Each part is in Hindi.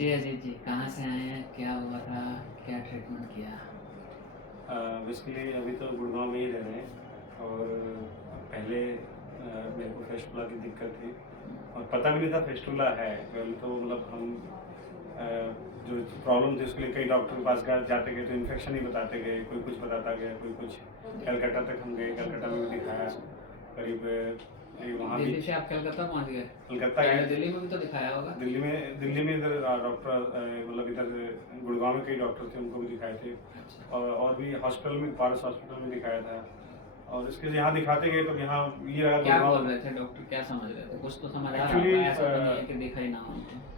जी अजीत जी, कहाँ से आए हैं, क्या हुआ था, क्या ट्रीटमेंट किया? बेसिकली अभी तो गुड़गांव में ही रह रहे हैं और पहले मेरे को फेस्टुला की दिक्कत थी और पता भी नहीं था फेस्टुला है। पहले तो मतलब हम अ, जो प्रॉब्लम थी उसके लिए कई डॉक्टर के पास जाते गए तो इन्फेक्शन ही बताते गए, कोई कुछ बताता गया, कोई कुछ। कलकत्ता तक हम गए, कलकत्ता में भी दिखाया करीब वहाँ भी। दिल्ली से आप कलकत्ता पहुँच गए? कलकत्ता पहले गए, दिल्ली में भी तो दिखाया होगा। दिल्ली में इधर डॉक्टर मतलब इधर गुड़गांव में कई डॉक्टर थे, उनको भी दिखाए थे अच्छा, और भी हॉस्पिटल में, पारस हॉस्पिटल में दिखाया था। और इसके यहाँ दिखाते गए तो यहाँ ये रहा क्या गुड़गांव। बोल रहे थे डॉक्टर, क्या समझ रहे थे? कुछ तो समझ आ रहा एक्चुअली होगा, ऐसा तो नहीं है कि देखा ही ना हो उनको।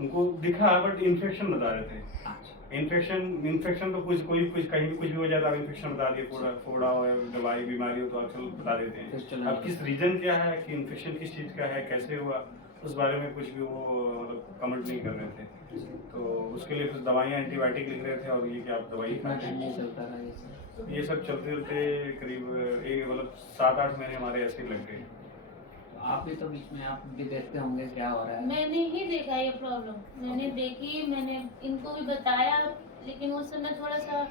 उनको दिखा बट इन्फेक्शन बता रहे थे। अच्छा, इन्फेक्शन तो कुछ कहीं भी कुछ भी हो जाता है, इन्फेक्शन बता दिए, फोड़ा फोड़ा हो या दवाई बीमारी हो तो आजकल बता देते हैं। फिर चलो अब नहीं किस था। रीजन क्या है, कि इन्फेक्शन किस चीज़ का है, कैसे हुआ, उस बारे में कुछ भी वो मतलब कमेंट नहीं कर रहे थे। तो उसके लिए कुछ दवाइयाँ एंटीबायोटिक लिख रहे थे और ये कि आप दवाई कितना खाते टाइम नहीं हैं। चलता रहा ये सब? ये सब चलते चलते करीब एक मतलब 7-8 महीने हमारे ऐसे ही लग गए। तो आप भी तो बीच में आप भी देखते होंगे क्या हो रहा है। मैंने ही देखा ये प्रॉब्लम, मैंने देखी, मैंने इनको भी बताया, लेकिन उस समय थोड़ा सा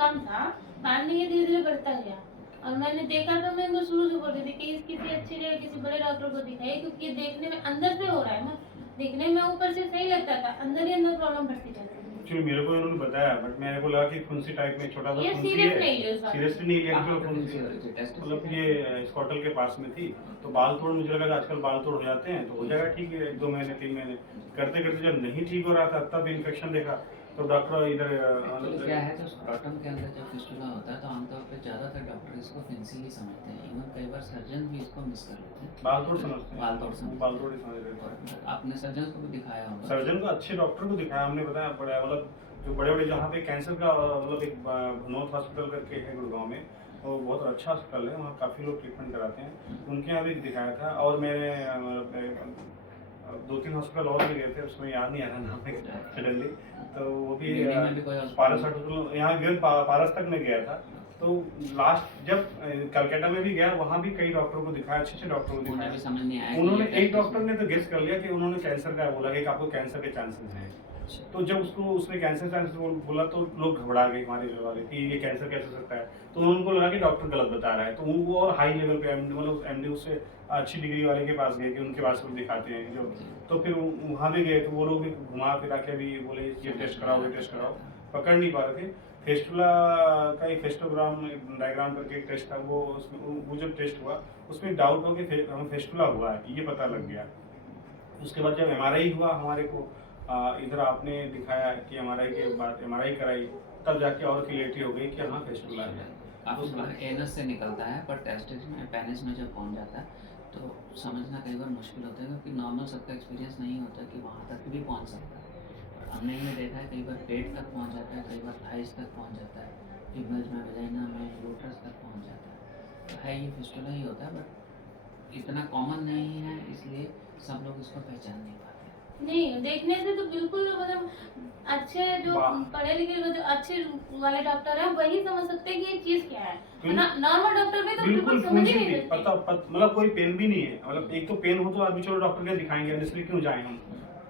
कम था। बाद में ये धीरे धीरे बढ़ता गया और मैंने देखा तो मैं इनको शुरू से बोल रही थी कि किसी अच्छी जगह किसी बड़े डॉक्टर को दिखाइए, क्योंकि ये देखने में अंदर से हो रहा है ना। देखने में ऊपर से सही लगता था, अंदर ही अंदर प्रॉब्लम बढ़ती जाती है। एक्चुअली मेरे को इन्होंने बताया बट मेरे को लगा कि फुंसी टाइप में छोटा सा ये फुंसी सीरियस है। नहीं है उसका। सीरियसली नहीं लिया, कहाँ मतलब पे फुंसी फुंसी हो रही थी? टेस्ट मतलब ये स्कॉटल के पास में थी। तो बाल तोड़ मुझे लगा कि आजकल बाल तोड़ हो जाते हैं तो हो जाएगा ठीक है, 1-2 महीने 3 महीने करते करते जब नहीं ठीक हो रहा था तब इन्फेक्शन देखा। तो डॉक्टर इधर एक्चुअली क्या है, जो स्क्रॉटम के अंदर जब फिस्टुला होता है तो आमतौर पे ज़्यादातर डॉक्टर इसको फिंसी ही समझते हैं। इवन कई बार सर्जन भी इसको मिस कर लेते हैं। बाल तोड़ समझते हैं, बाल तोड़ वो समझते बाल तोड़ ही समझ रहे थे। हैं। और आपने सर्जन को भी दिखाया होगा। सर्जन को, अच्छे डॉक्टर को दिखाया हमने, बताया बड़ा मतलब जो बड़े बड़े जहाँ पे कैंसर का मतलब एक भनौत हॉस्पिटल करके है गुड़गांव में, वो बहुत अच्छा हॉस्पिटल है, वहाँ काफ़ी लोग ट्रीटमेंट कराते हैं। उनके यहाँ भी दिखाया था और मैंने 2-3 हॉस्पिटल और भी गए थे, उसमें याद नहीं आ रहा नाम सडनली। तो वो भी दिल्ली में भी कोई पारस हॉस्पिटल? हॉस्पिटल, यहाँ इवन पारस तक में गया था। तो लास्ट जब कलकत्ता में भी गया, वहाँ भी कई डॉक्टरों को दिखाया, अच्छे अच्छे डॉक्टरों को उन्हें भी दिखाया। समझ नहीं आया कि उन्होंने ये एक क्या डॉक्टर ने तो गेस कर लिया कि उन्होंने कैंसर का बोला कि आपको कैंसर के चांसेस हैं। अच्छा, तो जब उसने कैंसर चांसेस बोला तो लोग घबरा गए हमारे घर वाले कि ये कैंसर कैसे हो सकता है। तो उनको लगा कि डॉक्टर गलत बता रहा है, तो वो और हाई लेवल पे मतलब एमडी उससे अच्छी डिग्री वाले के पास गए कि उनके पास वो दिखाते हैं जो। तो फिर वहाँ भी गए तो वो लोग भी घुमा फिरा के भी बोले ये टेस्ट कराओ, ये टेस्ट कराओ, पकड़ नहीं पा रहे थे। फेस्टुला का एक फेस्टोग्राम डायग्राम करके एक टेस्ट था, वो उसमें वो जब टेस्ट हुआ उसमें डाउट हो कि हमें फेस्टुला हुआ है, ये पता लग गया। उसके बाद जब एमआरआई हुआ हमारे को, इधर आपने दिखाया कि एमआरआई के बाद एमआरआई कराई, तब जाके और क्लियरिटी हो गई कि हाँ फेस्टुला है। काफ़ी बार एनस से निकलता है पर टेस्टिस में, पेनिस में जब पहुंच जाता है तो समझना कई बार मुश्किल होता है, क्योंकि नॉर्मल सबका एक्सपीरियंस नहीं होता कि वहाँ तक भी पहुँच सकता है। और हमने ये देखा है कई बार पेट तक पहुँच जाता है, कई बार थाइस तक पहुँच जाता है, फीमेल्स में वेजाइना में यूट्रस तक पहुँच जाता है। तो है ये फिस्टुला ही होता है, बट इतना कॉमन नहीं है, इसलिए सब लोग इसको पहचान नहीं पाते। नहीं, देखने से तो बिल्कुल मतलब अच्छे जो पढ़े लिखे जो अच्छे वाले डॉक्टर हैं वही समझ सकते हैं कि ये चीज क्या है ना। नॉर्मल डॉक्टर भी तो बिल्कुल बिल्कुल समझ ही फुंसी नहीं थी, सकते। मतलब कोई पेन भी नहीं है। मतलब एक तो पेन हो तो आदमी चलो डॉक्टर के दिखाएंगे, इसलिए क्यों जाए हम,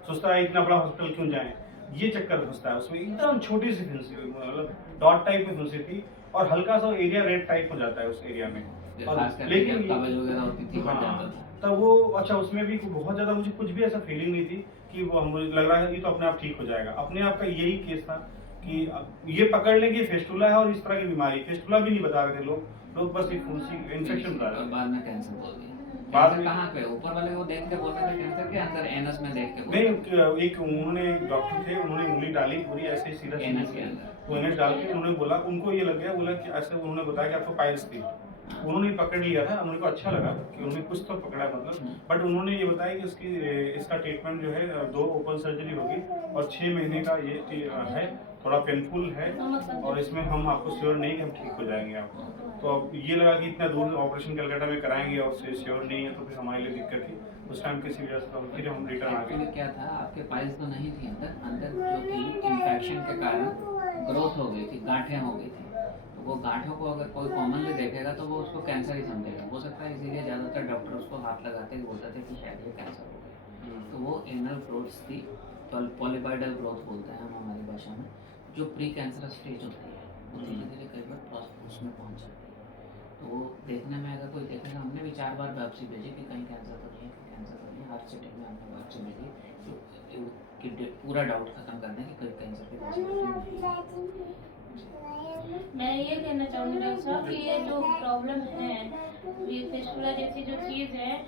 सोचता है इतना बड़ा हॉस्पिटल क्यों जाए, ये चक्कर घुसता है उसमें। एकदम छोटी सी फुंसी, मतलब डॉट टाइप में फुंसी थी और हल्का सा एरिया रेड टाइप हो जाता है उस एरिया में। और खास करके लेकिन जब कब्ज वगैरह होती थी बढ़ जाता हाँ, था। तब वो अच्छा उसमें भी बहुत ज्यादा मुझे कुछ भी ऐसा फीलिंग नहीं थी कि वो मुझे लग रहा है कि तो अपने आप ठीक हो जाएगा। अपने आप का यही केस था कि अब ये पकड़ लेंगे फेस्टुला है और इस तरह की बीमारी, फेस्टुला भी नहीं बता रहे थे लोग बस एक फुंसी इन्फेक्शन बता और रहे थे। बाद में कैंसर बोल दिया। बाद कैंसर में कहाँ पे? ऊपर वाले को देख के बोल रहे थे कैंसर के अंदर, एनस में देख के बोल नहीं, रहे थे। एक उन्होंने डॉक्टर थे, उन्होंने उंगली डाली पूरी ऐसे सीधा एनस के अंदर। तो एनएस डाल के उन्होंने बोला, उनको ये लग गया, बोला कि ऐसे उन्होंने बताया कि आपको पाइल्स थी। उन्होंने पकड़ लिया था, उनको अच्छा लगा कि उन्होंने कुछ तो पकड़ा मतलब। बट उन्होंने ये बताया कि इसका ट्रीटमेंट जो है 2 ओपन सर्जरी होगी और 6 महीने का ये है, थोड़ा पेनफुल है और इसमें हम आपको श्योर नहीं कि हम ठीक हो जाएंगे आप। तो अब ये लगा कि इतना दूर ऑपरेशन कलकत्ता में कराएंगे और श्योर नहीं है तो फिर हमारे लिए दिक्कत थी उस टाइम किसी वजह से। तो फिर हम रिटर्न आ एक्चुअली गए। क्या था, आपके पाइल्स तो नहीं थी अंदर, अंदर जो थी इन्फेक्शन के कारण ग्रोथ हो गई थी, गांठें हो गई थी। तो वो गांठों को अगर कोई कॉमनली देखेगा तो वो उसको कैंसर ही समझेगा। हो सकता है इसीलिए ज़्यादातर डॉक्टर उसको हाथ लगाते ही बोलते थे कि शायद ये कैंसर हो गया। तो वो एनल ग्रोथ्स थी पॉलीपॉइडल ग्रोथ बोलते हैं हम हमारी भाषा में, जो प्री कैंसरस स्टेज होती है वो धीरे धीरे कई बार उसमें पहुंच जाती है। तो वो देखने में अगर कोई देखेगा, हमने भी 4 बार बायोप्सी भेजी कि कहीं कैंसर तो नहीं है, कहीं कैंसर तो नहीं है। हर सिटिंग में हमने बायोप्सी भेजी कि पूरा डाउट खत्म करने की कोई कैंसर की पॉसिबिलिटी नहीं है। मैं ये कहना चाहूँगी डॉक्टर साहब कि ये जो प्रॉब्लम है, ये फिस्टुला जैसी जो चीज़ है,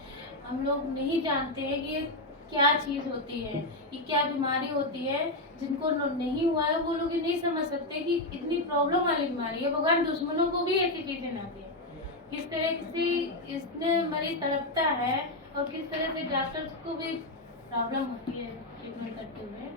हम लोग नहीं जानते हैं कि ये क्या चीज़ होती है, ये क्या बीमारी होती है। जिनको नहीं हुआ है वो लोग ये नहीं समझ सकते कि इतनी प्रॉब्लम वाली बीमारी है। भगवान दुश्मनों को भी ऐसी चीज़ें ना दे। किस तरह से इसमें मरीज तड़पता है और किस तरह से डॉक्टर्स को भी प्रॉब्लम होती है ट्रीटमेंट करते हुए।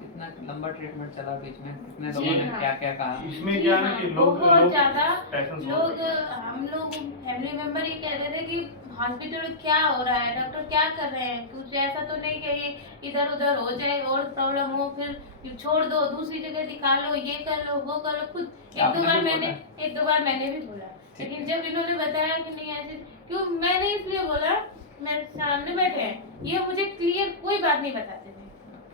कितना लंबा ट्रीटमेंट चला बीच में, कितने जी लोगों ने हाँ। क्या क्या कहा। इसमें क्या है कि लोग बहुत ज्यादा पैशन लोग, हम लोग फैमिली मेंबर ये कह रहे थे कि हॉस्पिटल में क्या हो रहा है, डॉक्टर क्या कर रहे हैं, कुछ ऐसा तो नहीं कि इधर उधर हो जाए और प्रॉब्लम हो फिर छोड़ दो, दूसरी जगह दिखा लो, ये कर लो वो कर लो। खुद एक दो बार मैंने भी बोला, लेकिन जब इन्होंने बताया कि नहीं ऐसे, क्यों मैंने इसलिए बोला, मेरे सामने बैठे हैं ये मुझे क्लियर कोई बात नहीं बताते थे,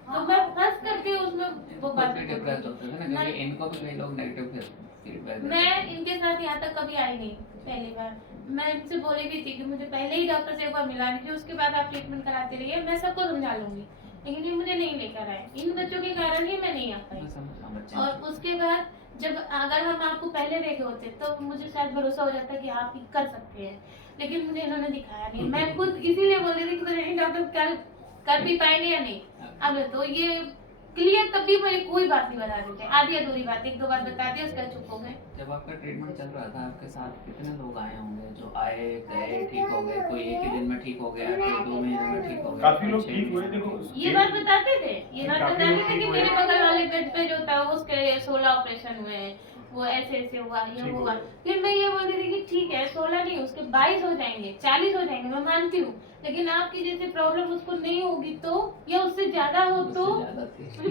तो मैं फंस करके उसमें वो बात डिप्रेस होते थे ना, क्योंकि इनको भी कई लोग नेगेटिव फीडबैक। मैं इनके साथ यहाँ तक कभी आई नहीं। पहली बार मैं इनसे बोली भी थी कि मुझे पहले ही डॉक्टर से एक बार मिला लीजिए, उसके बाद आप ट्रीटमेंट कराते रहिए, मैं सबको समझा लूंगी। लेकिन ये मुझे नहीं लेकर आए, इन बच्चों के कारण ही मैं नहीं आ पाई। और उसके बाद जब अगर हम आपको पहले देखे होते तो मुझे शायद भरोसा हो जाता कि आप ये कर सकते हैं, लेकिन मुझे इन्होंने दिखाया नहीं। मैं खुद इसीलिए बोल रही थी कि नहीं डॉक्टर कर भी पाएंगे या नहीं। अब तो ये क्लियर तब भी मुझे कोई बात नहीं बता देते, आधी अधूरी बात, एक दो बात बता दी उसका चुप हो गए। जब आपका ट्रीटमेंट चल रहा था आपके साथ कितने लोग आए होंगे जो आए गए ठीक हो गए, कोई एक ही दिन में ठीक हो गया, कोई 2 महीने में ठीक हो गया, काफी लोग ठीक हुए। देखो ये बात बताते थे, ये बात काफी बताते लोग थे कि ठीक मेरे हुए। बगल वाले बेड पे जो था उसके 16 ऑपरेशन हुए हैं, वो ऐसे ऐसे हुआ, ये ठीक हुआ। हो फिर मैं ये बोल रही थी कि ठीक है 16 नहीं उसके 22 हो जाएंगे, 40 हो जाएंगे, मैं मानती हूँ, लेकिन आपकी जैसे प्रॉब्लम उसको नहीं होगी तो, या उससे ज्यादा हो तो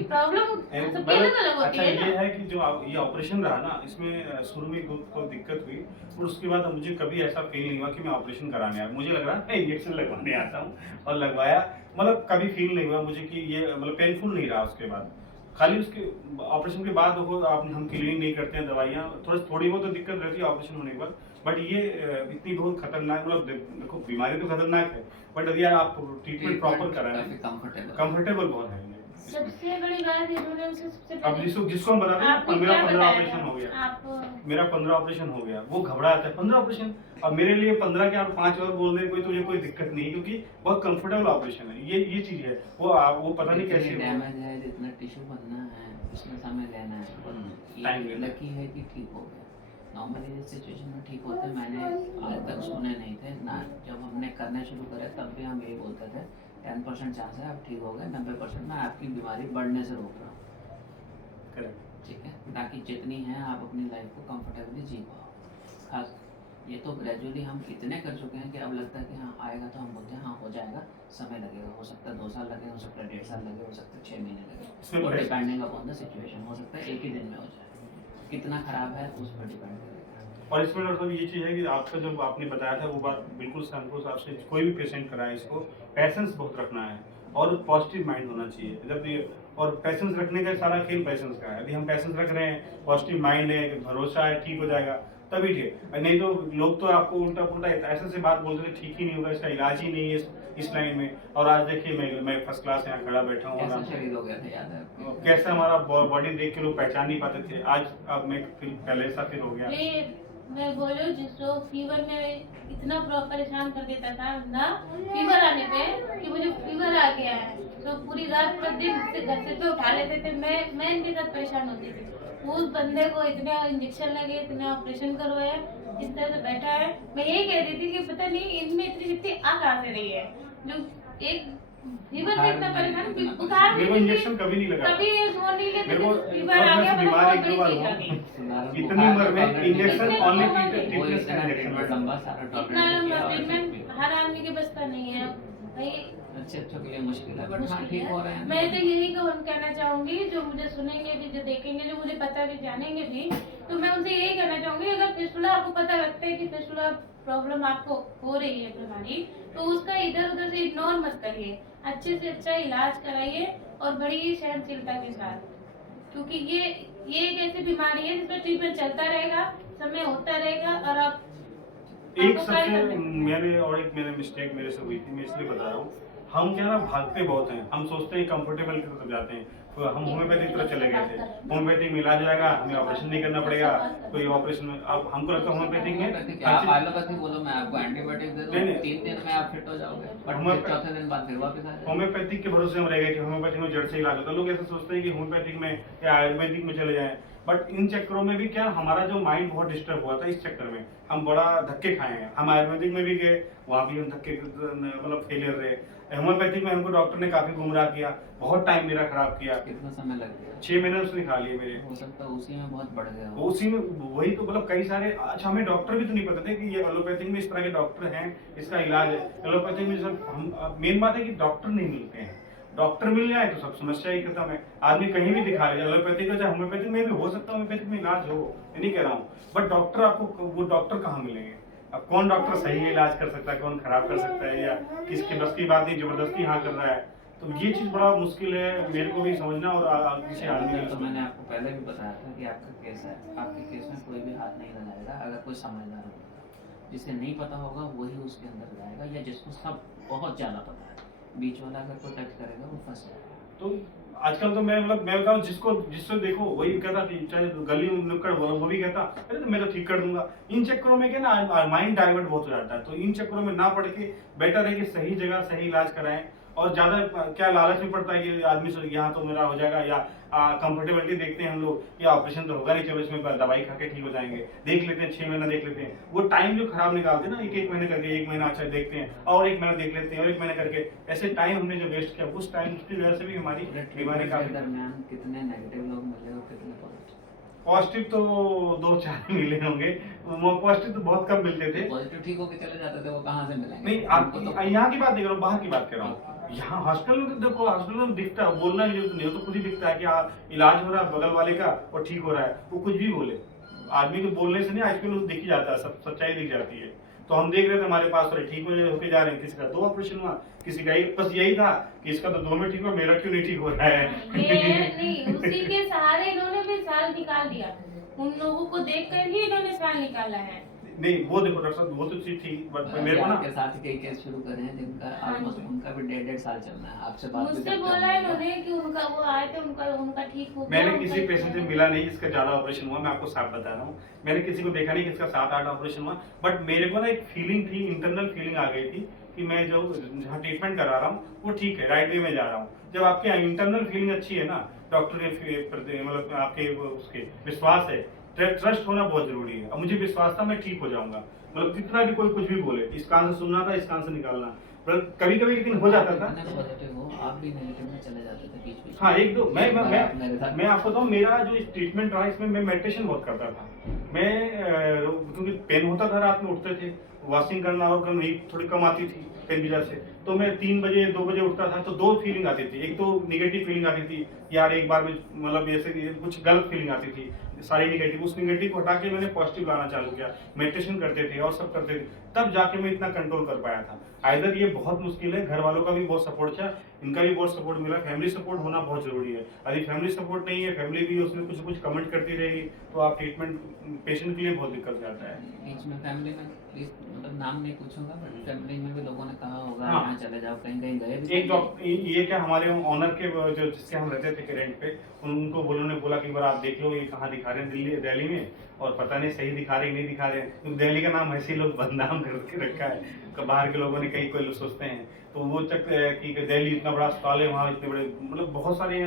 प्रॉब्लम सबकी अलग अलग होती अच्छा है ये ना। है कि जो ये ऑपरेशन रहा ना, इसमें शुरू में बहुत दिक्कत हुई, और उसके बाद मुझे कभी ऐसा फील नहीं हुआ कि मैं ऑपरेशन कराने आया। मुझे लग रहा है इंजेक्शन लगवाने आता हूँ, और लगवाया, मतलब कभी फील नहीं हुआ मुझे कि ये मतलब पेनफुल नहीं रहा। उसके बाद खाली उसके ऑपरेशन के बाद देखो आप, हम क्लीनिंग नहीं करते हैं, दवाइयाँ थोड़ी बहुत तो दिक्कत रहती है ऑपरेशन होने के बाद, बट ये इतनी बहुत खतरनाक, मतलब देखो बीमारी तो खतरनाक है, बट यदि आप ट्रीटमेंट प्रॉपर कराएं, कंफर्टेबल बहुत है ये। सबसे बड़ी बात इन्होंने मुझसे सबसे अब पहले जिसको हम बताते हैं आपको मेरा क्या 15 बताया ऑपरेशन था? हो गया, आप मेरा 15 ऑपरेशन हो गया, वो घबराता है 15 ऑपरेशन। अब मेरे लिए 15 के आप 5 और बोल दें कोई, तो ये कोई दिक्कत नहीं है, क्योंकि बहुत कंफर्टेबल ऑपरेशन है। ये चीज है, वो पता नहीं कैसे डैमेज है, जितना टिश्यू बनना है उसमें समय लेना है, टाइम ये लकी है कि ठीक हो गया। नॉर्मली इस सिचुएशन में ठीक होते मैंने आज तक सुने नहीं थे ना। जब हमने करना शुरू करे तब भी हम यही बोलते थे 10% चांस है आप ठीक हो गए, 90% में आपकी बीमारी बढ़ने से रोक रहा हूँ, ठीक है, ताकि जितनी है आप अपनी लाइफ को कंफर्टेबली जी पाओ। खास ये तो ग्रेजुअली हम इतने कर चुके हैं कि अब लगता है कि हाँ आएगा, तो हम बोलते हैं हाँ हो जाएगा, समय लगेगा, हो सकता है 2 साल लगे, हो सकता है 1.5 साल लगे, हो सकता है 6 महीने लगे, वो डिपेंडिंग अपॉन द सिचुएशन, हो सकता है एक ही दिन में हो जाए। कितना खराब है उस पर डिपेंड करेगा। और इसमें मतलब ये चीज़ है कि आपका जब आपने बताया था वो बात बिल्कुल संतोष, आपसे कोई भी पेशेंट कराए इसको पैसेंस बहुत रखना है और पॉजिटिव माइंड होना चाहिए। जब ये और पैसेंस रखने का सारा खेल पैसेंस का है। यदि हम पैसेंस रख रहे हैं, पॉजिटिव माइंड है, भरोसा है, ठीक हो जाएगा, तभी ठीक है। नहीं तो लोग तो आपको उल्टा पुल्टा ऐसे से बात बोलते थे, ठीक ही नहीं होगा, इसका इलाज ही नहीं है इस लाइन में। और आज देखिए मैं फर्स्ट क्लास यहाँ खड़ा बैठा हूँ, कैसा शरीर हो गया था याद है आपको? कैसा हमारा बॉडी देख के लोग पहचान नहीं पाते थे, आज अब मैं पहले ऐसा फिर हो गया। मैं बोलूं जिसको फीवर में इतना परेशान कर देता था ना, फीवर आने पे कि मुझे फीवर आ गया है, तो पूरी रात पूरा दिन से घर से तो उठा लेते थे, मैं इनके साथ परेशान होती थी। उस बंदे को इतने इंजेक्शन लगे, इतने ऑपरेशन करवाए, इस तरह से बैठा है। मैं यही कह रही थी कि पता नहीं इनमें इतनी शक्ति आ कहाँ से रही है, जो एक फीवर से इतना परेशान, बुखार मेरे को इंजेक्शन कभी नहीं लगा, कभी वो नहीं लेते मेरे को थे, फीवर आ गया मतलब बीमार बहुत एक बड़ी दो बार चीज आ हुआ। गई। इतनी उम्र में इंजेक्शन ओनली वो टिटनेस का इतना इंजेक्शन ट्रीटमेंट लंबा सारा इतना ट्रीटमेंट लंबा किया और ट्रीटमेंट ठीक भी हर आदमी के बस का नहीं है भाई, अच्छे के लिए मुश्किल है, बट हाँ मुश्किल ठीक है। हो रहे हैं। मैं तो यही कहना चाहूंगी, जो मुझे सुनेंगे भी, जो देखेंगे, जो मुझे पता भी जानेंगे भी, तो मैं उनसे यही कहना चाहूंगी, अगर फिस्टुला आपको पता लगता है कि फिस्टुला प्रॉब्लम आपको हो रही है बीमारी, तो उसका इधर उधर से इग्नोर मत करिए। अच्छे से अच्छा इलाज कराइए और बड़ी सहनशीलता के साथ, क्योंकि ये एक ऐसी बीमारी है जिसमें ट्रीटमेंट चलता रहेगा, समय होता रहेगा और एक आपको कार्य सबसे करने मैंने मिस्टेक मेरे से हुई थी, मैं इसलिए बता रहा हूँ। हम क्या ना भागते बहुत हैं, हम सोचते हैं कंफर्टेबल की तरफ जाते हैं। तो हम होम्योपैथिक तरफ चले गए थे, होम्योपैथिक में इलाज हो जाएगा, हमें ऑपरेशन नहीं करना पड़ेगा, कोई ऑपरेशन में अब हमको लगता है होम्योपैथिक में होम्योपैथिक हर आप चीज एलोपैथी बोलो, मैं आपको एंटीबायोटिक दे दूं, नहीं, नहीं। 3 दिन में आप फिट हो जाओगे, बट फिर होम्योपैथ चौथे दिन बाद फिर वापस आ जाएगा। होम्योपैथिक के भरोसे हम रह गए कि होम्योपैथिक में जड़ से इलाज होता है। लोग ऐसा सोचते हैं कि होम्योपैथिक में या आयुर्वेदिक में चले जाएं, बट इन चक्करों में भी क्या हमारा जो माइंड बहुत डिस्टर्ब हुआ था, इस चक्कर में हम बड़ा धक्के खाए हैं। हम आयुर्वेदिक में भी गए, वहाँ भी हम धक्के मतलब फेलियर रहे। होम्योपैथिक में हमको डॉक्टर ने काफी गुमराह किया, बहुत टाइम मेरा खराब किया। कितना समय लग गया? 6 महीने उसने खा लिए मेरे। हो सकता है उसी में बहुत बढ़ गया हो। उसी में वही तो मतलब कई सारे अच्छा हमें डॉक्टर भी तो नहीं पता थे कि ये एलोपैथिक में इस तरह के डॉक्टर हैं, इसका इलाज है। एलोपैथिक में सब हम मेन बात है कि डॉक्टर नहीं मिलते हैं। डॉक्टर मिल जाए तो सब समस्या ही खत्म है। आदमी कहीं भी दिखा ले, एलोपैथिक का चाहे होम्योपैथिक में भी हो सकता है, होम्योपैथिक में इलाज हो, ये नहीं कह रहा हूँ, बट डॉक्टर आपको वो डॉक्टर कहाँ मिलेंगे? अब कौन डॉक्टर सही इलाज कर सकता है, कौन खराब कर सकता है, या किसके बस की बात नहीं, जबरदस्ती हाँ कर रहा है। तो ये चीज बड़ा मुश्किल है मेरे को भी समझना और किसी आदमी तो को मैंने आपको पहले भी बताया था कि आपका केस है, आपके केस में कोई भी हाथ नहीं लगाएगा अगर कोई समझदार होगा। जिसे नहीं पता होगा वही उसके अंदर जाएगा, या जिसको सब बहुत ज़्यादा पता है, बीच वाला अगर कोई टच करेगा वो फंस जाएगा। तो आजकल तो मैं बताऊं जिसको देखो वही कहता कि चाहे गली में नुक्कड़ बोलो वो भी कहता अरे तो मैं तो ठीक कर दूंगा। इन चक्करों में क्या ना माइंड डाइवर्ट बहुत हो जाता है। तो इन चक्करों में ना पड़ के बेटर है कि सही जगह सही इलाज कराएं। और ज्यादा क्या लालच में पड़ता है कि आदमी सोच यहाँ तो मेरा हो जाएगा, या कंफर्टेबिलिटी देखते हैं हम लोग, या ऑपरेशन तो होगा नहीं, चलो इसमें दवाई खा के ठीक हो जाएंगे, देख लेते हैं 6 महीना देख लेते हैं। वो टाइम जो खराब निकालते हैं ना, एक महीने करके, 1 महीना अच्छा देखते हैं और 1 महीना देख लेते हैं और 1 महीना करके, ऐसे टाइम हमने जो वेस्ट किया उस टाइम की वजह से भी हमारी बीमारी के काफी। दरमियान कितने नेगेटिव लोग मिले और कितने पॉजिटिव? पॉजिटिव तो 2-4 मिले होंगे, पॉजिटिव तो बहुत कम मिलते थे। पॉजिटिव ठीक होके चले जाते थे, वो कहाँ से मिलेंगे? नहीं आप उनको तो यहाँ की बात नहीं करो, बाहर की बात कर रहा हूँ। यहाँ हॉस्पिटल में तो देखो, हॉस्पिटल में दिखता है, बोलना की जरूरत नहीं, वो तो खुद ही दिखता है कि इलाज हो रहा है बगल वाले का और ठीक हो रहा है, वो कुछ भी बोले, आदमी को बोलने से नहीं आजकल दिख ही जाता है, सब सच्चाई दिख जाती है। तो हम देख रहे थे हमारे पास ठीक होके जा रहे हैं, किसी का 2 ऑपरेशन हुआ, किसी का एक, बस यही था कि इसका तो 2 में ठीक हुआ, मेरा क्यों नहीं ठीक हो रहा है। ये नहीं, उसी के सहारे इन्होंने भी साल निकाल दिया, उन लोगों को देख कर ही इन्होंने साल निकाला है। नहीं वो देखो डॉक्टर साहब, वो तो चीज थी, बट मेरे को ना आपके साथ कई केस शुरू करे हैं जिनका ऑलमोस्ट उनका भी 1.5 साल चल रहा है, आपसे बात भी मुझसे करते बोला हैं। इन्होंने कि उनका वो आए थे, उनका ठीक हो गया। मैंने किसी पेशेंट से मिला नहीं जिसका ज्यादा ऑपरेशन हुआ, मैं आपको साफ बता रहा हूँ। मैंने किसी को देखा नहीं जिसका 7-8 ऑपरेशन हुआ, बट मेरे को ना एक फीलिंग थी, इंटरनल फीलिंग आ गई थी कि मैं जो जहाँ ट्रीटमेंट करा रहा हूँ वो ठीक है, राइट वे में जा रहा हूँ। जब आपके इंटरनल फीलिंग अच्छी है ना, डॉक्टर के प्रति मतलब आपके उसके विश्वास है, ट्रस्ट होना बहुत जरूरी है। अब मुझे विश्वास था मैं ठीक हो जाऊंगा, मतलब कितना भी कोई कुछ भी बोले, इस कान से सुनना था, इस कान से निकालना। कभी कभी लेकिन हो जाता था। पॉजिटिव हो, आप भी नेगेटिव में चले जाते थे बीच बीच। हाँ एक दो मेरे साथ मैं आपको बताऊँ, मेरा जो ट्रीटमेंट रहा इसमें मैं मेडिटेशन बहुत करता था। मैं क्योंकि पेन होता था, रात में उठते थे, वॉशिंग करना और नींद थोड़ी कम आती थी पेन की वजह से, तो मैं 3 बजे 2 बजे उठता था। तो 2 फीलिंग आती थी, एक तो निगेटिव फीलिंग आती थी यार, एक बार में मतलब जैसे कुछ गलत फीलिंग आती थी, सारी निगेटिव, उस निगेटिव को हटा के मैंने पॉजिटिव लाना चालू किया, मेडिटेशन करते थे और सब करते थे, तब जाके मैं इतना कंट्रोल कर पाया था। आइदर ये बहुत मुश्किल है, घर वालों का भी बहुत सपोर्ट था, इनका भी बहुत सपोर्ट मिला, फैमिली सपोर्ट होना बहुत जरूरी है। यदि फैमिली सपोर्ट नहीं है, फैमिली भी उसमें कुछ कुछ कमेंट करती रहेगी, तो आप ट्रीटमेंट पेशेंट के लिए बहुत दिक्कत जाता है। बीच में फैमिली में प्लीज मतलब नाम नहीं पूछूंगा, बट फैमिली में भी लोगों ने कहा होगा हाँ। यहाँ चले जाओ, कहीं कहीं गए भी एक डॉक्टर ये क्या हमारे ऑनर के जो जिसके हम रहते थे रेंट पे, उनको उन्होंने बोला कि एक बार आप देख लो ये कहाँ दिखा रहे हैं दिल्ली में, और पता नहीं सही दिखा रहे नहीं दिखा रहे हैं, क्योंकि दिल्ली का नाम ऐसे ही लोग बदनाम करके रखा है, बाहर के लोगों ने कई कोई लोग सोचते हैं। तो वो चक कि दिल्ली इतना बड़ा अस्पताल है, वहाँ इतने बड़े मतलब बहुत सारे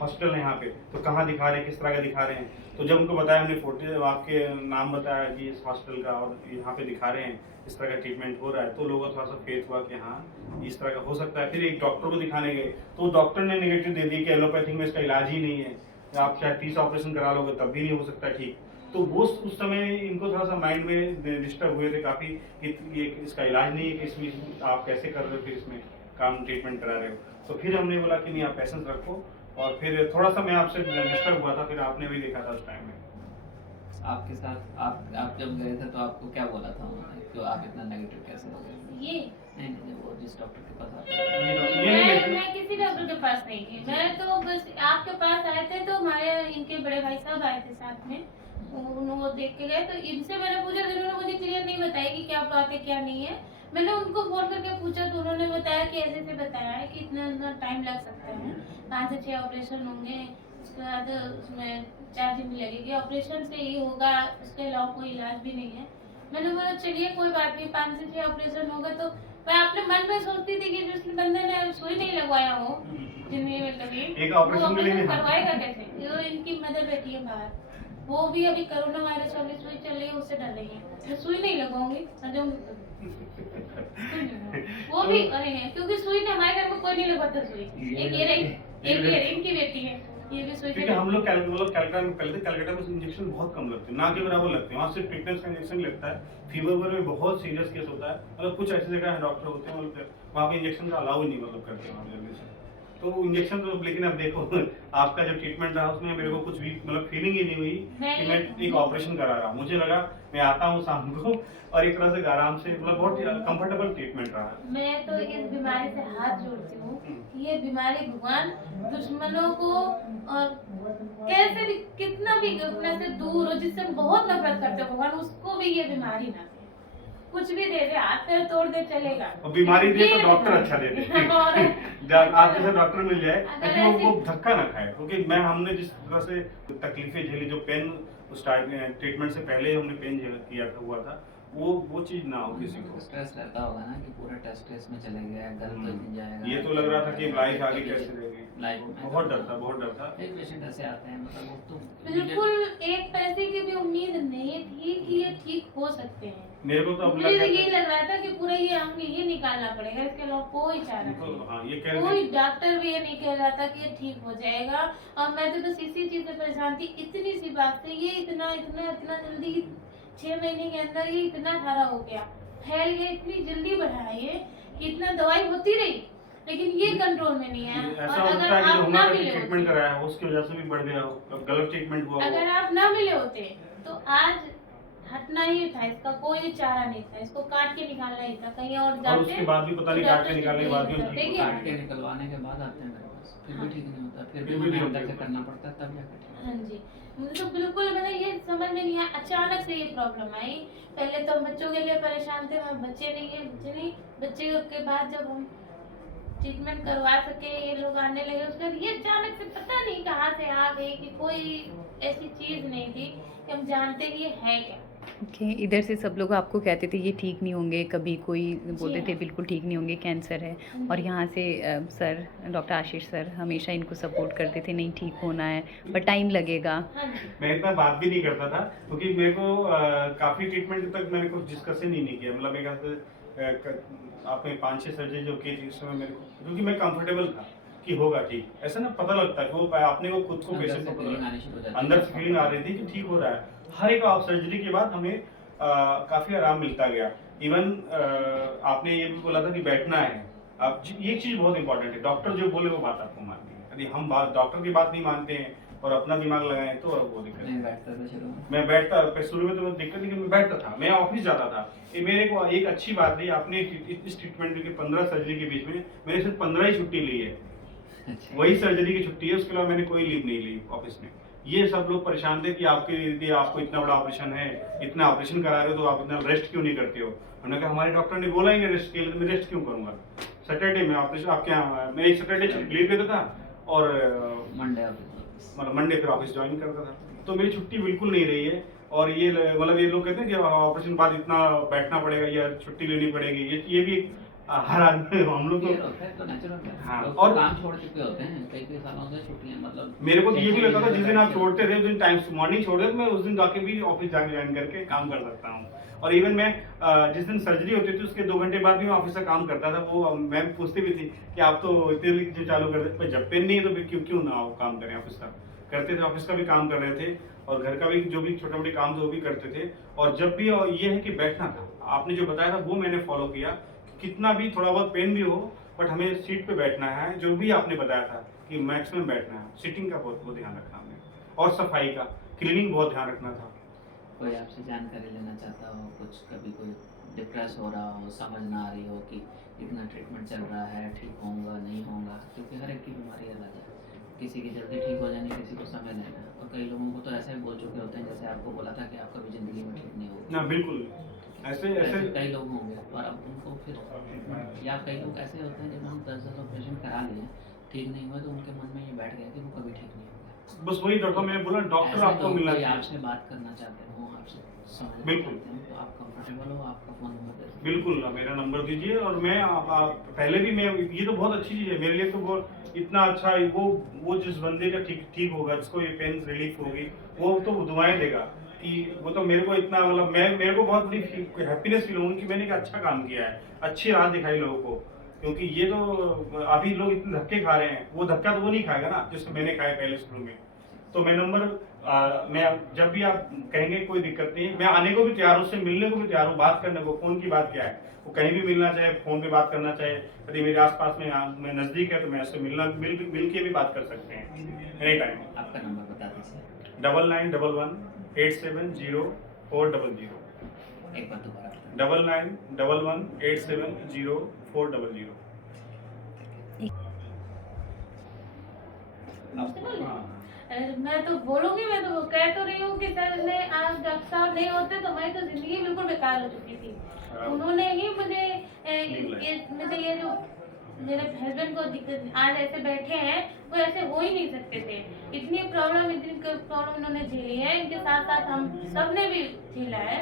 हॉस्पिटल है यहाँ पे, तो कहाँ दिखा रहे हैं, किस तरह का दिखा रहे हैं। तो जब उनको बताया, हमने फोटो आपके नाम बताया कि इस हॉस्पिटल का और यहाँ पे दिखा रहे हैं, इस तरह का ट्रीटमेंट हो रहा है, तो लोगों को थोड़ा सा फेथ हुआ कि हाँ इस तरह का हो सकता है। फिर एक डॉक्टर को दिखाने गए, तो डॉक्टर ने नेगेटिव दे दी कि एलोपैथिक में इसका इलाज ही नहीं है, आप चाहे 30 ऑपरेशन करा लोगे तब भी नहीं हो सकता ठीक। तो वो उस समय इनको थोड़ा सा माइंड में डिस्टर्ब हुए थे काफी कि ये इसका इलाज नहीं है, कि इसमें आप कैसे कर रहे हो, फिर इसमें काम ट्रीटमेंट करा रहे हो। तो फिर हमने बोला कि नहीं आप पेशेंस रखो, और फिर थोड़ा सा मैं आपसे डिस्टर्ब हुआ था, फिर आपने भी देखा था उस टाइम में। आपके साथ आप जब गए थे तो आपको क्या बोला था उन्होंने कि आप इतना नेगेटिव कैसे हो गए? ये नहीं नहीं, वो जिस डॉक्टर के पास आप मैं किसी डॉक्टर के पास नहीं गई, मैं तो बस आपके पास आए थे, तो हमारे इनके बड़े भाई साहब आए थे साथ में, वो देख के गए, तो इनसे मैंने पूछा तो इन्होंने मुझे क्लियर नहीं बताया कि क्या बात है क्या नहीं है। मैंने उनको फोन करके पूछा तो उन्होंने बताया कि ऐसे से बताया है कि इतना इतना टाइम लग सकता है, 5 से 6 ऑपरेशन होंगे, उसके बाद उसमें 4 दिन भी लगेगी, ऑपरेशन से ही होगा, उसके अलावा कोई इलाज भी नहीं है। मैंने बोला चलिए कोई बात नहीं, 5 से 6 ऑपरेशन होगा। तो मैं अपने मन में सोचती थी कि जिस बंदे ने सुई नहीं लगवाया हो जिंदगी में कभी, एक वो ऑपरेशन के लिए ऑपरेशन हाँ। करवाएगा कैसे? जो इनकी मदर बैठी है बाहर, वो भी अभी कोरोना वायरस वाली सुई चल रही है, उससे डर रही है। मैं सुई नहीं लगाऊंगी, वो भी अरे है, क्योंकि सुई ने हमारे घर में कोई नहीं लगवाता सुई। एक ये इनकी बेटी है, ये भी सुई क्योंकि हम लोग कलकत्ता में कलकत्ता में इंजेक्शन बहुत कम लगते हैं, ना के बराबर लगते हैं। वहाँ सिर्फ टिटनेस का इंजेक्शन लगता है, फीवर में बहुत सीरियस केस होता है, मतलब कुछ ऐसी जगह है डॉक्टर होते हैं मतलब वहाँ पे इंजेक्शन का अलाउ ही नहीं मतलब करते हैं वहाँ जल्दी से। तो इंजेक्शन तो लेकिन अब देखो आपका जो ट्रीटमेंट रहा उसमें मेरे को कुछ भी मतलब फीलिंग ही नहीं हुई कि मैं एक ऑपरेशन करा रहा हूँ। मुझे लगा मैं आता हूँ शाम को और एक तरह से आराम से मतलब बहुत कंफर्टेबल ट्रीटमेंट रहा। मैं तो इस बीमारी से हाथ जोड़ती हूँ कि ये बीमारी भगवान दुश्मनों को और कैसे भी कितना भी अपने से दूर हो, जिससे हम बहुत नफरत करते हो, भगवान उसको भी ये बीमारी ना दे। कुछ भी दे दे, हाथ पैर तोड़ दे चलेगा, और बीमारी दे तो डॉक्टर अच्छा दे दे और आप जैसा डॉक्टर मिल जाए अगर लेकिन वो ऐसे- धक्का ना खाए। क्योंकि हमने जिस तरह से तकलीफें झेली, जो पेन स्टार्ट ट्रीटमेंट से पहले हमने पेन किया था हुआ था, वो चीज ना हो किसी को। स्ट्रेस रहता होगा ना कि पूरा टेस्ट स्ट्रेस में चले गया, घर तो नहीं जाएगा। ये तो लग रहा था कि लाइफ आगे कैसे रहेगी, लाइफ में बहुत डर था। एक पेशेंट ऐसे आते हैं मतलब वो तो बिल्कुल एक पैसे की भी उम्मीद नहीं थी कि ये ठीक हो सकते हैं। मेरे को तो अब मुझे लग तो रहा यही लग रहा था कि पूरा ये हमने ये निकालना पड़ेगा, इसके अलावा कोई चारा तो नहीं। हाँ ये कह रहे कोई थे डॉक्टर भी ये नहीं कह रहा था कि ये ठीक हो जाएगा। और मैं तो बस इसी चीज से परेशान थी, इतनी सी बात से ये इतना इतना इतना जल्दी 6 महीने के अंदर ये इतना सारा हो गया, फैल गया, इतनी जल्दी बढ़ा है ये कि इतना दवाई होती रही लेकिन ये कंट्रोल में नहीं है। ऐसा और हो अगर सकता है कि जो आप ना होम्योपैथी मिले ट्रीटमेंट होते, कराया हो उसकी वजह से भी बढ़ गया हो, अब गलत ट्रीटमेंट हुआ अगर हो। आप ना मिले होते तो आज हटना ही था, इसका कोई चारा नहीं था, इसको काट के निकालना ही था कहीं और और जाते। उसके बाद भी पता नहीं तो काट के डॉक्टर निकालने के बाद भी देखिए, ठीक काट के निकलवाने के बाद आते हैं मेरे पास, फिर भी ठीक नहीं होता, फिर भी फिर भी हमें नहीं अंदर से होता। करना पड़ता है तब जाकर ठीक हाँ जी, मुझे तो बिल्कुल मैंने ये समझ में नहीं आया, अचानक से ये प्रॉब्लम आई। पहले तो हम बच्चों के लिए परेशान थे, वहाँ बच्चे नहीं, बच्चे के बाद जब हम ट्रीटमेंट करवा सके, ये लोग आने लगे, उसके बाद ये अचानक से पता नहीं कहाँ से आ गई कि कोई ऐसी चीज नहीं थी कि हम जानते कि ये है क्या। ओके इधर से सब लोग आपको कहते थे ये ठीक नहीं होंगे, कभी कोई बोलते थे हाँ। बिल्कुल ठीक नहीं होंगे, कैंसर है। और यहाँ से सर डॉक्टर आशीष सर हमेशा इनको सपोर्ट करते थे, नहीं ठीक होना है पर टाइम लगेगा। हाँ जी, मैं इतना बात भी नहीं करता था क्योंकि मेरे को काफी ट्रीटमेंट तक मैंने कुछ डिस्कस ही नहीं किया। मतलब मेरे ख्याल से आपने 5-6 सर्जरी जो की थी उस समय मेरे को, क्योंकि मैं कंफर्टेबल था कि होगा ठीक, ऐसा ना पता लगता है कि वो आपने को खुद को अंदर पेशेंट से को फीलिंग आनी शुरू हो जाती है। अंदर से फीलिंग आ रही थी कि ठीक हो रहा है। हर एक सर्जरी के बाद हमें काफी आराम मिलता गया। इवन आपने ये भी बोला था कि बैठना है, अब ये चीज बहुत इंपॉर्टेंट है, डॉक्टर जो बोले वो बात आपको माननी है। यदि हम बात डॉक्टर की बात नहीं मानते हैं और अपना दिमाग लगाएं तो वो दिक्कत नहीं है। बैठता था शुरू में। मैं बैठता शुरू में तो दिक्कत नहीं कि मैं बैठता था, मैं ऑफिस जाता था। ये मेरे को एक अच्छी बात रही, आपने इस ट्रीटमेंट के 15 सर्जरी के बीच में मैंने सिर्फ 15 ही छुट्टी ली है। अच्छा। वही सर्जरी की छुट्टी है, उसके अलावा मैंने कोई लीव नहीं ली ऑफिस में। ये सब लोग परेशान थे कि आपको इतना बड़ा ऑपरेशन है, इतना ऑपरेशन करा रहे हो तो आप इतना रेस्ट क्यों नहीं करते हो। हमने कहा हमारे डॉक्टर ने बोला ही नहीं रेस्ट के लिए, तो मैं रेस्ट क्यों करूंगा। सैटरडे में ऑपरेशन आपके यहाँ मैं एक सैटरडे लीव लेता था और मंडे ऑफिस। मतलब मंडे फिर ऑफिस ज्वाइन करता था। तो मेरी छुट्टी बिल्कुल नहीं रही है। और ये मतलब ये लोग कहते हैं कि ऑपरेशन बाद इतना बैठना पड़ेगा या छुट्टी लेनी पड़ेगी, ये भी हर आदमी हम लोग ये तो होता है तो नेचुरल है। हाँ, लोग और- तो काम छोड़ चुके होते हैं, कई सालों से छुट्टियां मतलब। मेरे को तो ये भी लगता था जिस दिन आप छोड़ते थे उस दिन टाइम मॉर्निंग छोड़ दे, मैं उस दिन जाके भी ऑफिस जाके ज्वाइन करके काम कर सकता हूँ। और इवन मैं जिस दिन सर्जरी होती थी उसके 2 घंटे बाद भी मैं ऑफिस का काम करता था। वो मैम पूछती भी थी कि आप तो इतने जो चालू कर देते, जब पेन नहीं है तो फिर क्यों ना आप काम करें। ऑफिस का करते थे, ऑफिस का भी काम कर रहे थे और घर का भी जो भी छोटे मोटे काम थे वो भी करते थे। और जब भी ये है कि बैठना था, आपने जो बताया था वो मैंने फॉलो किया। कितना भी थोड़ा बहुत पेन भी हो बट हमें सीट पे बैठना है, जो भी आपने बताया था कि मैक्सिमम बैठना है। सीटिंग का बहुत ध्यान रखा हमने और सफाई का, क्लीनिंग बहुत ध्यान रखना था। कोई आपसे जानकारी लेना चाहता हो, कुछ कभी कोई डिप्रेस हो रहा हो, समझ ना आ रही हो कि इतना ट्रीटमेंट चल रहा है, ठीक होऊंगा नहीं होऊंगा, क्योंकि हर एक की बीमारी अलग है। किसी की जल्दी ठीक हो जानी, किसी को समय लेना है, और कई लोगों को तो ऐसे बोल चुके होते हैं, जैसे आपको बोला था कि आप कभी ज़िंदगी में ठीक नहीं होगा। ना बिल्कुल ऐसे ऐसे ऐसे कई लोग होंगे, और अब उनको फिर, या कई लोग ऐसे होते हैं जब हम 10 ऑपरेशन करा लिए, ठीक नहीं हुआ, तो उनके मन में ये बैठ गया कि वो कभी ठीक नहीं होगा। बस वही डॉक्टर, मैंने बोला डॉक्टर ऐसे आपको लोग मिलना कोई चाहिए। आपसे बात करना चाहते हो, आपसे समझना बिल्कुल। चाहते हैं, तो आप कंफर्टेबल हो, आपका फ़ोन नंबर दे दो। बिल्कुल मेरा नंबर दीजिए, और मैं आप पहले भी मैं, ये तो बहुत अच्छी चीज़ है मेरे लिए, तो बहुत इतना अच्छा है वो जिस बंदे का ठीक ठीक होगा, जिसको ये पेन रिलीफ होगी, वो तो दुआएं देगा कि वो तो मेरे को इतना, मतलब मैं, मेरे को बहुत बड़ी हैप्पीनेस फील होगी कि मैंने एक अच्छा काम किया है, अच्छी राह दिखाई लोगों को। क्योंकि ये तो अभी लोग इतने धक्के खा रहे हैं, वो धक्का तो वो नहीं खाएगा ना जिसको मैंने खाया पहले शुरू में। तो मैं नंबर, मैं जब भी आप कहेंगे कोई दिक्कत नहीं, मैं आने को भी तैयार हूँ, उससे मिलने को भी तैयार हूँ, बात करने को। फोन की बात क्या है, वो कहीं भी मिलना चाहे, फोन पे बात करना चाहे, यदि मेरे आसपास में मैं नजदीक है तो मैं उससे मिल के भी बात कर सकते हैं एनी टाइम। आपका नंबर बता दीजिए। 9911870400 एक बार दोबारा बता 9911870400। मैं तो बोलूंगी, मैं तो कह तो रही हूँ कि सर ने आज डॉक्टर साहब नहीं होते तो मेरी तो जिंदगी बिल्कुल बेकार हो चुकी थी। उन्होंने ही मुझे ये जो मेरे हस्बैंड को दिक्कत आज ऐसे बैठे हैं, वो ऐसे हो ही नहीं सकते थे। इतनी प्रॉब्लम इन्होंने झेली है, इनके साथ साथ हम सब ने भी झेला है।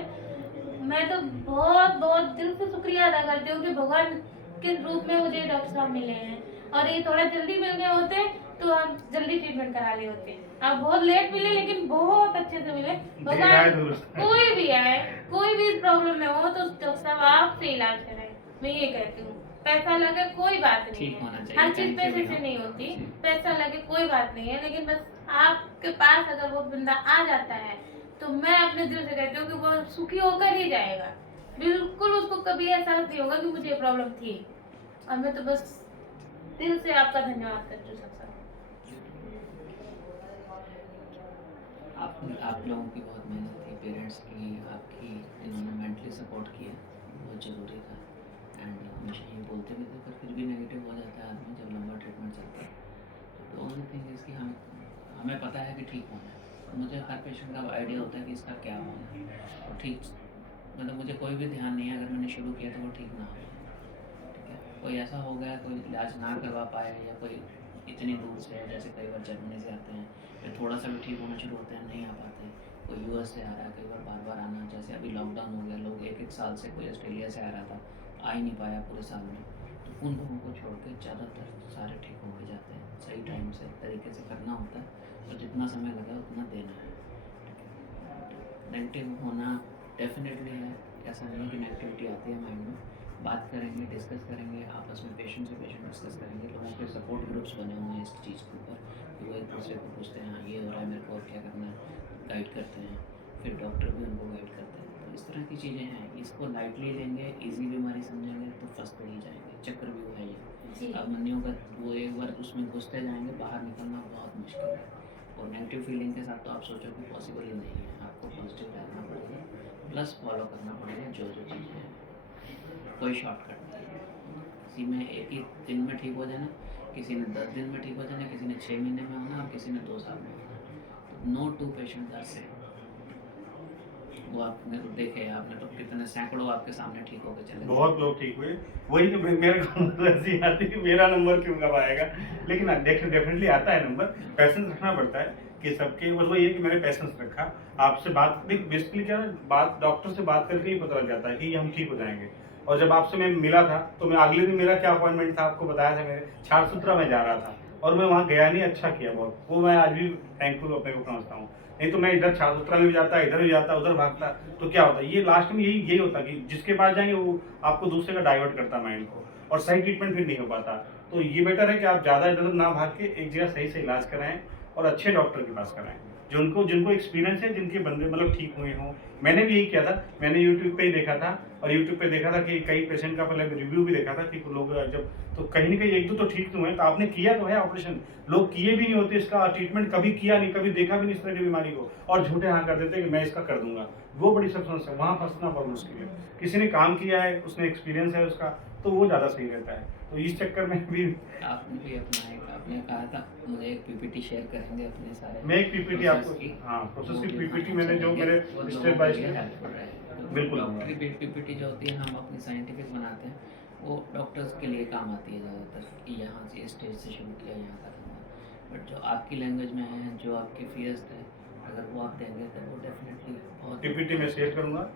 मैं तो बहुत बहुत दिल से शुक्रिया अदा करती हूँ कि भगवान के रूप में मुझे डॉक्टर साहब मिले हैं, और ये थोड़ा जल्दी मिल गए होते तो हम जल्दी ट्रीटमेंट करा लिए होते। आप बहुत लेट मिले, लेकिन बहुत अच्छे से मिले। भगवान कोई भी आए, कोई भी प्रॉब्लम में हो तो डॉक्टर साहब आपसे इलाज कराए, मैं ये कहती हूँ। पैसा लगे कोई बात नहीं ठीक होना है, चाहिए, हर चीज कहीं से पैसे भी से हो। नहीं होती, पैसा लगे कोई बात नहीं है, लेकिन बस आपके पास अगर वो बंदा आ जाता है तो मैं अपने दिल से कहती हूँ कि वो सुखी होकर ही जाएगा। बिल्कुल उसको कभी एहसास नहीं होगा कि मुझे ये प्रॉब्लम थी। और मैं तो बस दिल से आपका धन्यवाद करती हूँ सबसे। आप लोगों की बहुत मेहनत थी, पेरेंट्स की, आपकी, इन्होंने मेंटली सपोर्ट किया, बहुत ज़रूरी था। एंड हमेशा ये बोलते भी थे, पर फिर भी नेगेटिव हो जाता है आदमी जब लंबा ट्रीटमेंट चलता है। तो ओनली थिंग इज़ कि हमें पता है कि ठीक होना है। मुझे हर पेशेंट का आइडिया होता है कि इसका क्या होना है, और ठीक, मतलब मुझे कोई भी ध्यान नहीं है अगर मैंने शुरू किया तो वो ठीक ना हो। ठीक है, कोई ऐसा हो गया, कोई इलाज ना करवा पाए, या कोई इतनी दूर से, जैसे कई बार जर्मनी से आते हैं, फिर थोड़ा सा भी ठीक होना शुरू होते हैं, नहीं आ पाते। कोई यूएस से आ रहा है, कई बार बार आना, जैसे अभी लॉकडाउन हो गया, लोग एक साल से, कोई ऑस्ट्रेलिया से आ रहा था, आ ही नहीं पाया पूरे साल में। तो उन लोगों को छोड़ के ज़्यादातर सारे ठीक हो के जाते हैं। सही टाइम से, तरीके से करना होता है, और जितना समय लगा उतना देना है। नेगेटिव होना डेफिनेटली है, ऐसा नहीं है कि नेगेटिविटी आती है माइंड में। बात करेंगे, डिस्कस करेंगे, आपस में पेशेंट से पेशेंट डिस्कस करेंगे। लोगों के सपोर्ट ग्रुप्स बने हुए हैं इस चीज़ के ऊपर, कि वो एक दूसरे को पूछते हैं, हाँ ये हो रहा है मेरे को, और क्या करना है, गाइड करते हैं। फिर डॉक्टर भी उनको गाइड करते हैं। तो इस तरह की चीज़ें हैं, इसको लाइटली लेंगे, ईजी बीमारी समझेंगे तो फंसते ही जाएंगे। चक्रव्यूह है ये। अब मनियों का वो एक बार उसमें घुसते जाएंगे, बाहर निकलना बहुत मुश्किल है। और नेगेटिव फीलिंग के साथ तो आप सोचो कि पॉसिबल ही नहीं है। आपको पॉजिटिव रहना पड़ेगा, प्लस फॉलो करना पड़ेगा जो चीज़ें हैं। कोई शॉर्टकट नहीं है। किसी में एक ही दिन में ठीक हो जाना, किसी ने 10 दिन में ठीक हो जाना, किसी ने 6 महीने में होना, और किसी ने 2 साल में होना। तो no two patient are same. वो आपने देखे, आपने तो कितने सैकड़ों आपके सामने ठीक होकर चले गए। बहुत लोग ठीक हुए। वही तो मेरे को ऐसी आती कि मेरा नंबर क्यों कब आएगा, लेकिन डेफिनेटली आता है नंबर। पैसेंस रखना पड़ता है कि सबके, बस वही है कि मैंने पैसेंस रखा। आपसे बात, देख बेसिकली क्या है, बात डॉक्टर से बात करके ही पता लग जाता है कि हम ठीक हो जाएंगे। और जब आपसे मैं मिला था तो मैं अगले दिन, मेरा क्या अपॉइंटमेंट था आपको बताया था, मेरे छारसूत्रा में जा रहा था, और मैं वहाँ गया नहीं। अच्छा किया बहुत, वो मैं आज भी थैंकफुल अपने को समझता हूँ। नहीं तो मैं इधर छारसूत्रा में भी जाता, इधर भी जाता, उधर भागता, तो क्या होता, ये लास्ट में यही होता कि जिसके पास जाएंगे वो आपको दूसरे का डाइवर्ट करता माइंड को, और सही ट्रीटमेंट फिर नहीं हो पाता। तो ये बेटर है कि आप ज़्यादा इधर उधर ना भाग के एक जगह सही से इलाज कराएं, और अच्छे डॉक्टर के पास कराएं, जिनको एक्सपीरियंस है, जिनके बंदे मतलब ठीक हुए हों। मैंने भी यही किया था, मैंने यूट्यूब पे ही देखा था, और यूट्यूब पे देखा था कि कई पेशेंट का पहले रिव्यू भी देखा था कि लोग जब तो कहीं न कहीं एक दो तो ठीक तो हुए, तो आपने किया तो है ऑपरेशन, लोग किए भी नहीं होते, इसका ट्रीटमेंट कभी किया नहीं, कभी देखा भी नहीं इस तरह की बीमारी को, और झूठे हाँ कर देते कि मैं इसका कर दूंगा। वो बड़ी सब समस्या, वहाँ फंसना बहुत मुश्किल है। किसी ने काम किया है, उसने एक्सपीरियंस है उसका, तो वो ज़्यादा सही रहता है। तो इस चक्कर में भी आपने भी अपना एक आपने कहा था मुझे एक पीपीटी शेयर करेंगे अपने सारे मैं एक पीपीटी प्रोसेस आपको, की, हाँ, प्रोसेस वो की भी पीपीटी हम मैंने जो चलेंगे, मेरे वो स्टेप लोगों बाय के लिए स्टेप, हेल्पफुल रहेगा। बिल्कुल। डॉक्टरी पीपीटी जो होती है हम अपनी साइंटिफिक बनाते हैं, वो डॉक्टर्स के लिए काम आती है ज़्यादातर कि यहाँ से स्टेज से शुरू किया यहाँ तक हुआ। बट जो आपकी लैंग्वेज में है, जो आपके फियर्स थे, अगर वो आप देंगे तो वो डेफिनेटली बहुत पीपीटी में शेयर करूँगा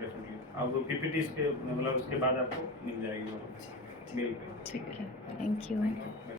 डेफिनेटली। आपको पीपीटी इसके मतलब उसके बाद आपको मिल जाएगी वो मेल पे। ठीक है, थैंक यू। Thank you.